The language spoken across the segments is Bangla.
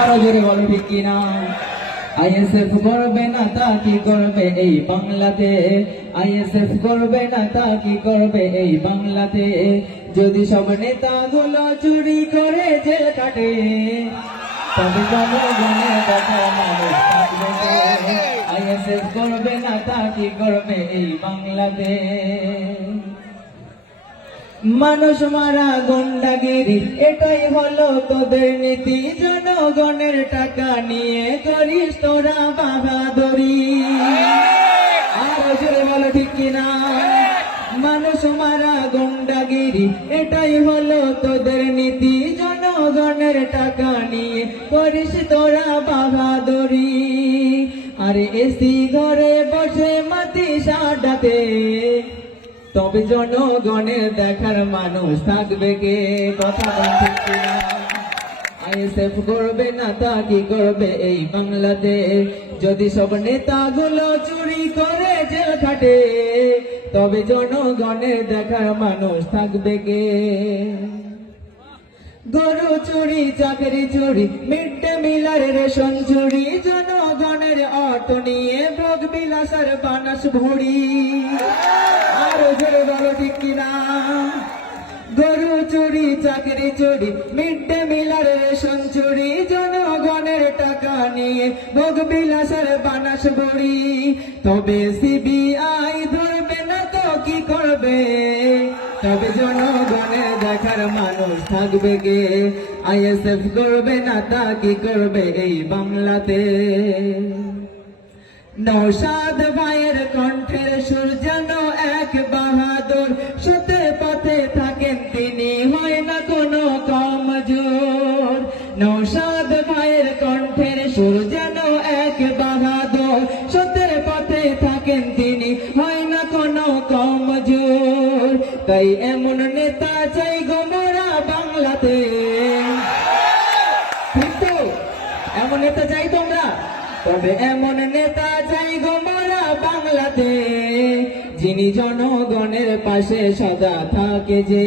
আরও জোরে বলো ঠিক কিনা? আইএসএফ করবে না, তা কি করবে এই বাংলাতে? আইএসএফ করবে না, তা কি করবে এই বাংলাতে? যদি সব নেতাগুলো চুরি করে জেল কাটে তবে কথা মানুষ আইএসএফ করবে না, তা কি করবে এই বাংলাতে? মানুষ মারা গন্ডাগিরি, এটাই হলো তোদের নীতি। জনগণের টাকা নিয়ে করিস তোরা আর জোরে বলো ঠিক কিনা? মানুষ মারা গন্ডাগিরি, এটাই হলো তোদের নীতি। জনগণের টাকা নিয়ে করিস তোরা বাহাদুরি আরে এসি ঘরে বসে মাতি সাডাতে তবে জনগণের দেখার মানুষ থাকবে কে? কথা আইএসএফ করবে না তা কি করবে এই বাংলাতে? যদি সব নেতাগুলো চুরি করে জেল খাটে, তবে জনগণের দেখার মানুষ থাকবে কে? গরু চুরি, চাকরি চুরি মিড ডে মিলার রেশন চুরি, জনগণের অট নিয়ে ভোগ বিলাসার বানাস ভুড়ি। আরও জোরে বলো ঠিক কিনা গরু চুরি, চাকরি চুরি মিড ডে মিলার রেশন চুরি, জনগণের টাকা নিয়ে ভোগ বিলাসের বানাস বুড়ি তবে সিবিআই ধরবে না তো কি করবে? তবে জনগণের দেখার মানুষ থাকবে কে? আইএসএফ করবে না তা কি করবে এই বাংলাতে? নৌসাদ ভাইয়ের কণ্ঠের সুর যেন এক বাহাদুর, সতে পথে থাকেন তিনি, হয় না কোনো কম জোর নৌসাদ ভাইয়ের কণ্ঠের সুর যেন এক বাহাদুর সতের পথে থাকেন তিনি, হয় না কোনো কম জোর তাই এমন নেতা চাই গোমরা বাংলাতে। এমন নেতা চাই তোমরা, তবে এমন নেতা বাংলাতে, যিনি জনগণের পাশে সদা থাকে যে,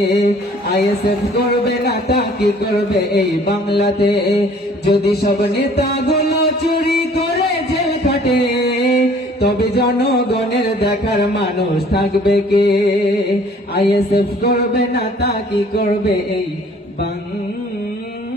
আইএসএফ করবে না তা কি করবে এই বাংলাতে? যদি সব নেতাগুলো চুরি করে জেল খাটে, তবে জনগণের দেখার মানুষ থাকবে কে? আইএসএফ করবে না তা কি করবে এই বাংলাতে?